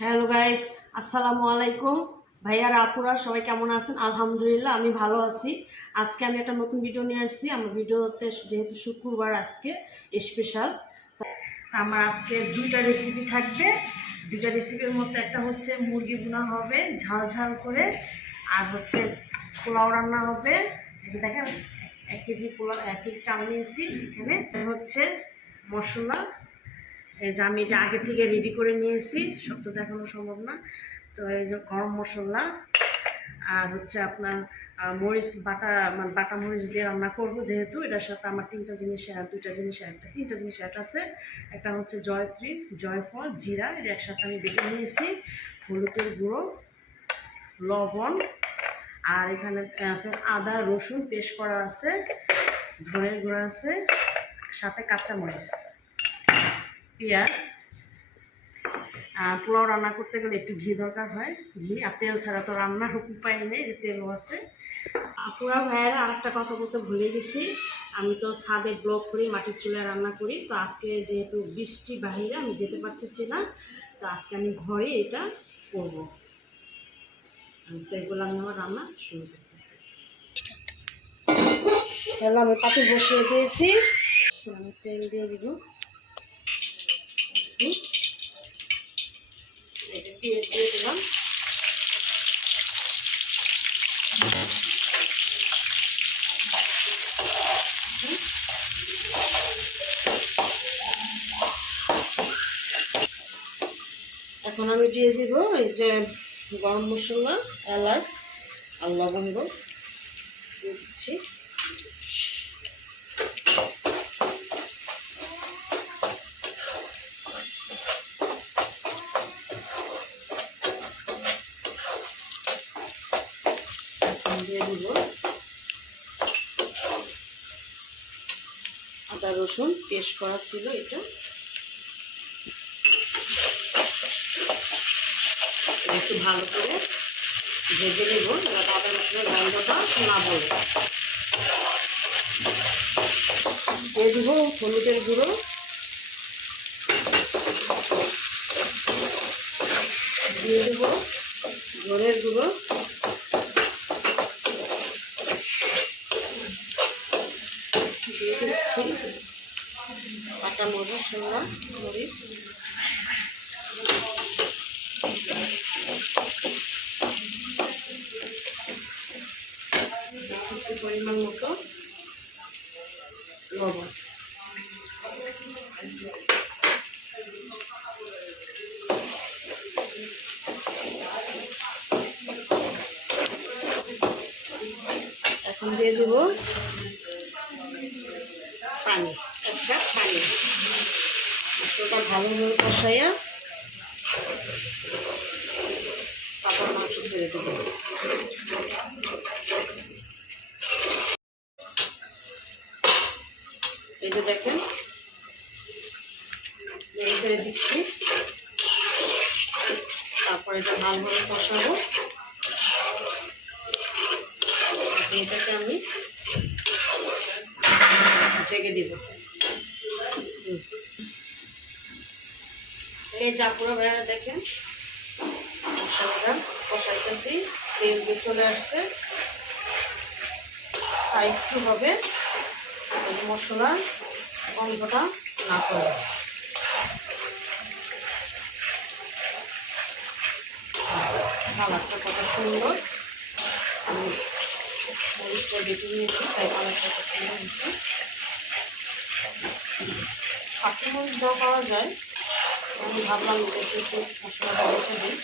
Hello guys, আসসালামু আলাইকুম। ভাইয়ারা আপুরা সবাই কেমন আছেন? আলহামদুলিল্লাহ আমি ভালো আছি। আজকে আমি একটা নতুন ভিডিও নিয়ে আসছি। আমার ভিডিওতে যেহেতু শুক্রবার আজকে স্পেশাল, আমার আজকে দুইটা রেসিপি থাকবে। দুইটা রেসিপির মধ্যে একটা হচ্ছে মুরগি ভুনা হবে ঝাল ঝাল করে, আর হচ্ছে পোলাও রান্না হবে। এই যে দেখেন 1 কেজি পোলাও, 1 কেজি চাল নিয়েছি। এখানে হচ্ছে মশলা, এই যে আমি এটা আগে থেকে রেডি করে নিয়েছি, সব তো দেখানো সম্ভব না। তো এই যে গরম মশলা, আর হচ্ছে আপনার মরিচ বাটা, মানে বাটা মরিচ দিয়ে রান্না করবো, যেহেতু এটার সাথে আমার তিনটা জিনিস অ্যাড আছে। একটা হচ্ছে জয়ত্রী, জয়ফল, জিরা, এটা একসাথে আমি বেটে নিয়েছি। হলুদের গুঁড়ো, লবণ, আর এখানে আছে আদা রসুন পেস্ট করা আছে, ধনের গুঁড়ো আছে, সাথে কাঁচা মরিচ, পেঁয়াজ। পোলাও রান্না করতে গেলে একটু ঘি দরকার হয়, ঘি আর তেল ছাড়া তো রান্নার উপায় নেই, তেলও আছে। আপুরা ভাইয়েরা আরেকটা কথা বলতে ভুলে গেছি, আমি তো ছাদে ব্লক করি, মাটির চুলায় রান্না করি। তো আজকে যেহেতু বৃষ্টি বাহিরে আমি যেতে পারতেছি না, তো আজকে আমি ঘরে এটা করবো। তো এগুলো আমি আমার রান্না শুরু করতেছি। তাহলে আমি পাতি বসিয়ে দিয়েছি, আমি তেল দিয়ে দিব, পেঁয়াজ দিয়ে দিলাম, এখন আমি দিয়ে দিব এই যে গরম মশলা, এলাচ আর লবঙ্গ দিয়ে দিচ্ছি। দিয়ে দিব আদা রসুন পেস্ট করা ছিল, এটা একটু ভালো করে ভেজে নেব, যাতে আদা রসুনের গন্ধটা না বলে। দিয়ে দিব হলুদের গুঁড়ো, দিয়ে দেব ধনের গুঁড়ো, দিয়ে দিচ্ছি কাঁচা মরিচ, পরিমাণ মতো লবণ। এখন দিয়ে দেব পানি, 1 কাপ পানি। মশলাটা ভালোভাবে কষাইয়া তারপর মাংস ছেড়ে দেবো। এই যে দেখেন ছেড়ে দিচ্ছি, তারপরে এটা ভালোভাবে কষাবো। এটাকে আমি ঢেকে দিব। এই জাপুরা ভাইয়া দেখেন মশলাটা কষাইতেছি, তেল দিয়ে চলে আসছে। আর একটু হবে মশলার গন্ধটা না করে। কালারটা কত সুন্দর, আমি মরিচটা বেটে নিয়েছি, তাই কালারটা কত সুন্দর হয়েছে। কাঁচা মরিচ দেওয়া পাওয়া যায়, আমি ভাবলাম একটু মশলাটা রেখে দিই।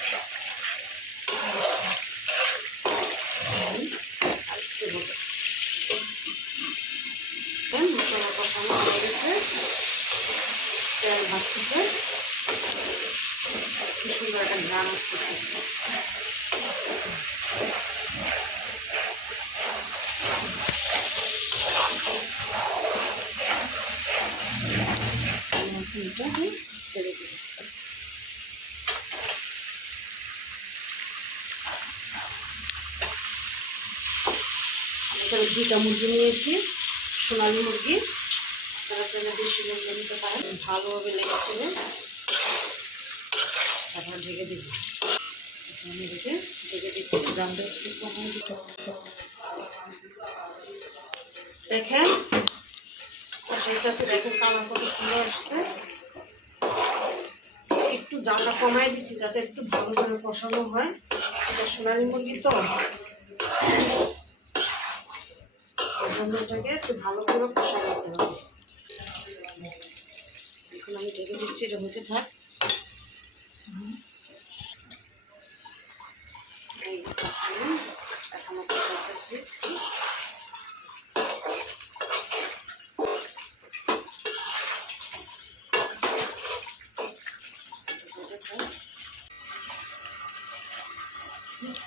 আরেকটু হবে, মশলা কষানো হয়ে গেছে, তেল ভাজতেছে, কি সুন্দর একটা ঘ্রাণ আসতেছে। ছেড়ে দিই। এখানে 2টা মুরগি নিয়েছি, সোনালি মুরগি, তারা চাইলে বেশি মুরগি নিতে পারেন, ভালোভাবে লেগেছিল। তারপর ঢেকে দিব। আমি ঢেকে দিচ্ছি, জানটা একটু কমিয়ে দিতে হবে। দেখেন দেখেন কালার কত সুন্দর আসছে। একটু জালটা কমাই দিচ্ছি যাতে একটু ভালো করে কষানো হয়। এটা সোনালী মুরগি তো এটাকে একটু ভালো করে কষা করতে হবে। এখন আমি ঢেকে দিচ্ছি, এটা হতে থাক। এখন কষাচ্ছি।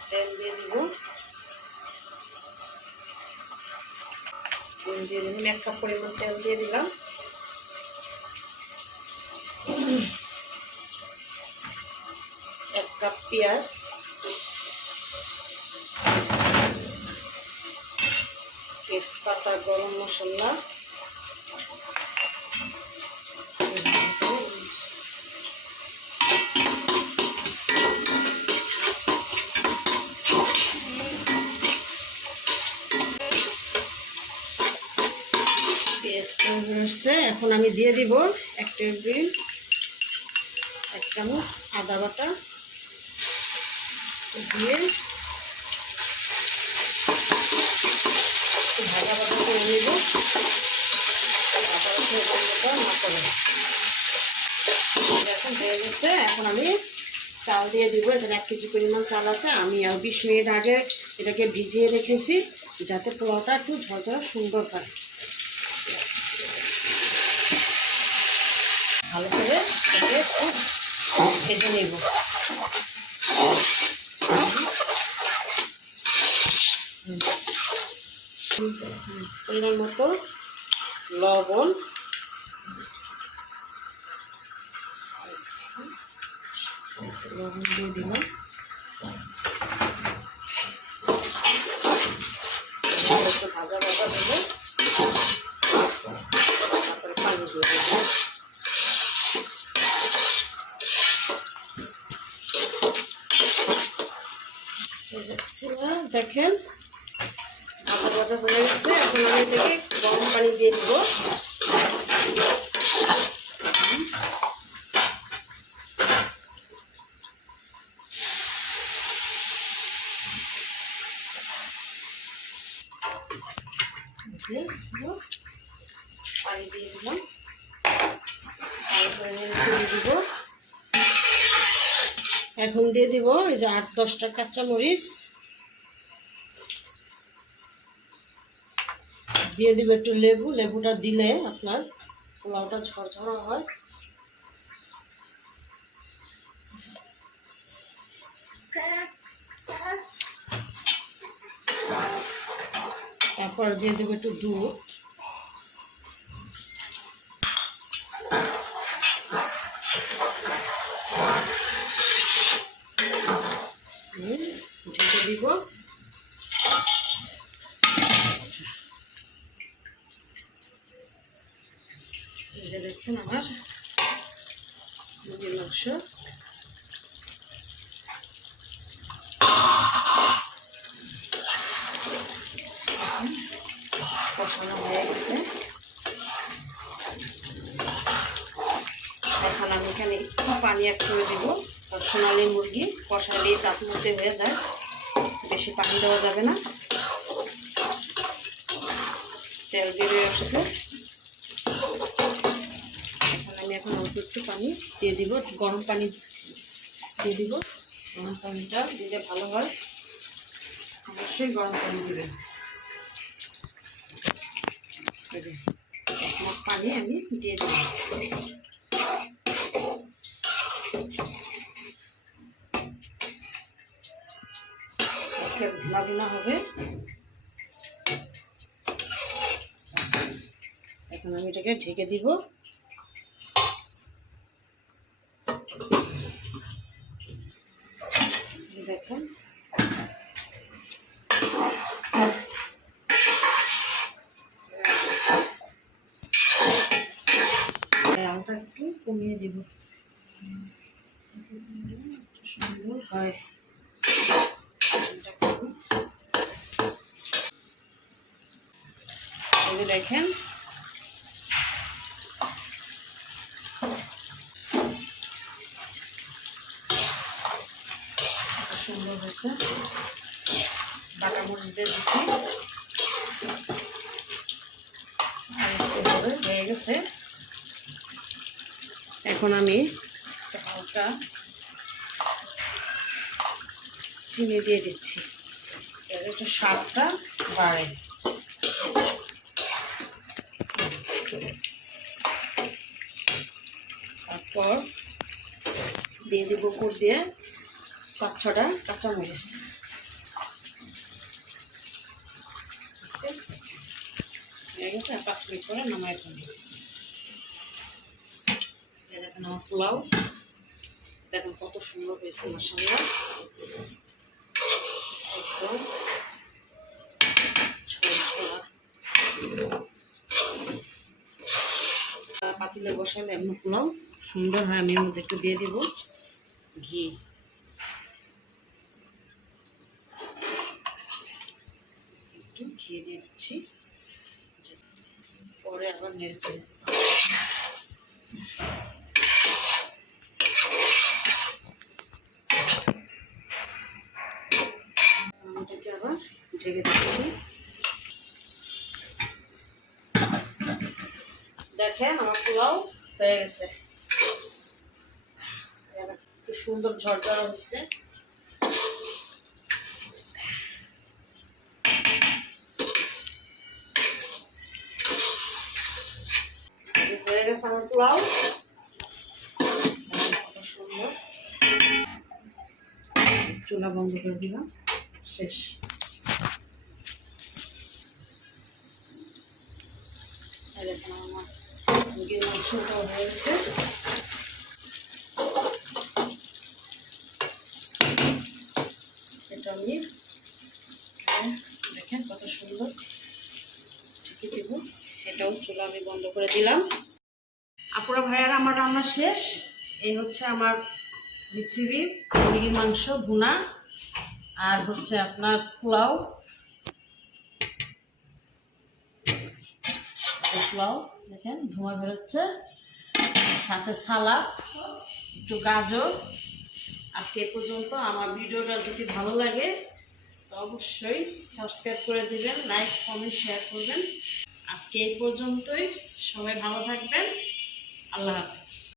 তেল দিয়ে দিব, এক কাপ পরিমাণ তেল দিয়ে দিলাম। এক কাপ পেঁয়াজ, তেজপাতা, গরম মশলা, পেঁয়াজটা হচ্ছে। এখন আমি দিয়ে দিব 1 চামচ আদা বাটা দিয়ে ভাজা ভাজা করে নিব। এখন হয়ে গেছে। এখন আমি চাল দিয়ে দিব। এখানে 1 কেজি পরিমাণ চাল আছে। আমি আর 20 মিনিট আগে এটাকে ভিজিয়ে রেখেছি যাতে পোলাওটা একটু ঝরঝরা সুন্দর হয়। ভালো করে এটাকে ভেজে নেব। পরিমাণ মতো লবণ, দিয়ে দিলাম। একটু ভাজা ভাজা দেবো, তারপরে পানি দিয়ে দেবো। দেখেন ভাজা ভাজা হয়ে গেছে। এখন আমি এটাকে গরম পানি দিয়ে দিব। পানি দিয়ে দিলাম, দিব। এখন দিয়ে দিব এই যে 8-10টা কাঁচামরিচ দিয়ে দিব। একটু লেবুটা দিলে আপনার পোলাওটা ঝরঝরা হয়। তারপর দিয়ে দেবো একটু দুধ, ঢেকে দিব। এই যে দেখুন আমার মুরগির মাংস কষানো হয়ে গেছে। এখন আমি এখানে একটু পানি অ্যাড করে দেবো। সোনালী মুরগি কষালে তার মধ্যে হয়ে যায়, বেশি পানি দেওয়া যাবে না। তেল বেরিয়ে আসছে। এখন অল্প একটু পানি দিয়ে দিব, গরম পানি দিয়ে দিব। গরম পানিটা দিলে ভালো হয়, অবশ্যই গরম পানি দেবেন। পানি আমি দিয়ে দেব। ভুনা ভুনা হবে। এখন আমি এটাকে ঢেকে দিব। দেখুন আলটা একটু কমিয়ে দিব। সুন্দর হয়। দেখেন সুন্দর হয়েছে। বাটা মরিচ দিয়ে দিচ্ছি, আর একটু হয়ে গেছে। এখন আমি হালকা চিনি দিয়ে দিচ্ছি, একটু স্বাদটা বাড়ে। তারপর দিয়ে দিব উপর দিয়ে 5-6টা কাঁচামরিচ। হয়ে গেছে, 5 মিনিট পরে নামাই ফেলবো। দেখেন আমার পোলাও, দেখেন কত সুন্দর হয়েছে মাশাআল্লাহ। একদম পাতিলে বসালে এমন পোলাও সুন্দর হয়। আমি এর মধ্যে একটু দিয়ে দিব ঘি। একটু ঘি দিয়ে দিচ্ছি, পরে আবার নেড়ে এটাকে আবার ঢেকে দিচ্ছি। দেখেন আমার পোলাও হয়ে গেছে, একটু সুন্দর ঝরঝরা হয়েছে। হয়ে গেছে আমার পোলাও, সুন্দর। চুলা বন্ধ করে দিলাম, শেষ। দেখেন আমার মুরগির মাংসটাও হয়ে গেছে। এটা আমি দেখেন কত সুন্দর ঢেকে দেব। এটাও চুলা আমি বন্ধ করে দিলাম। আপুরা ভাইয়ারা আমার রান্না শেষ। এই হচ্ছে আমার রেসিপি, মুরগির মাংস ভুনা, আর হচ্ছে আপনার পোলাও। পোলাও দেখেন ধোঁয়া বেরোচ্ছে, সাথে সালাদ, একটু গাজর। আজকে এ পর্যন্ত। আমার ভিডিওটা যদি ভালো লাগে তো অবশ্যই সাবস্ক্রাইব করে দিবেন, লাইক কমেন্ট শেয়ার করবেন। আজকে এই পর্যন্তই, সবাই ভালো থাকবেন। আল্লাহ হাফেজ।